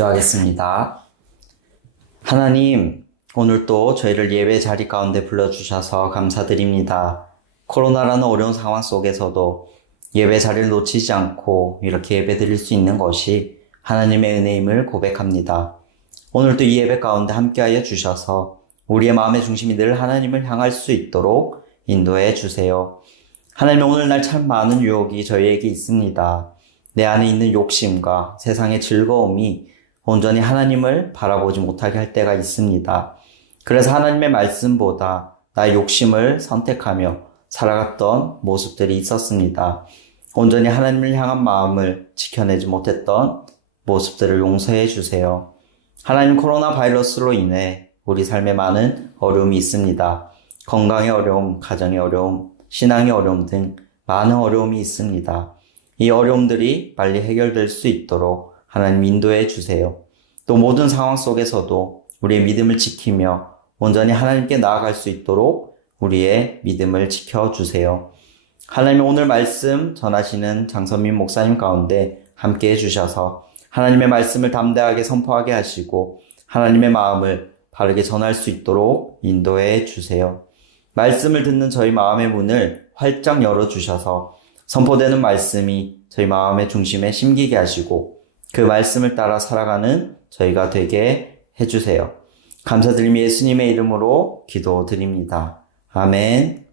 기도하겠습니다. 하나님, 오늘 또 저희를 예배 자리 가운데 불러주셔서 감사드립니다. 코로나라는 어려운 상황 속에서도 예배 자리를 놓치지 않고 이렇게 예배 드릴 수 있는 것이 하나님의 은혜임을 고백합니다. 오늘도 이 예배 가운데 함께하여 주셔서 우리의 마음의 중심이 늘 하나님을 향할 수 있도록 인도해 주세요. 하나님 오늘날 참 많은 유혹이 저희에게 있습니다. 내 안에 있는 욕심과 세상의 즐거움이 온전히 하나님을 바라보지 못하게 할 때가 있습니다. 그래서 하나님의 말씀보다 나의 욕심을 선택하며 살아갔던 모습들이 있었습니다. 온전히 하나님을 향한 마음을 지켜내지 못했던 모습들을 용서해 주세요. 하나님 코로나 바이러스로 인해 우리 삶에 많은 어려움이 있습니다. 건강의 어려움, 가정의 어려움, 신앙의 어려움 등 많은 어려움이 있습니다. 이 어려움들이 빨리 해결될 수 있도록 하나님 인도해 주세요. 또 모든 상황 속에서도 우리의 믿음을 지키며 온전히 하나님께 나아갈 수 있도록 우리의 믿음을 지켜주세요. 하나님 오늘 말씀 전하시는 장선민 목사님 가운데 함께 해주셔서 하나님의 말씀을 담대하게 선포하게 하시고 하나님의 마음을 바르게 전할 수 있도록 인도해 주세요. 말씀을 듣는 저희 마음의 문을 활짝 열어주셔서 선포되는 말씀이 저희 마음의 중심에 심기게 하시고 그 말씀을 따라 살아가는 저희가 되게 해주세요. 감사드리며 예수님의 이름으로 기도드립니다. 아멘.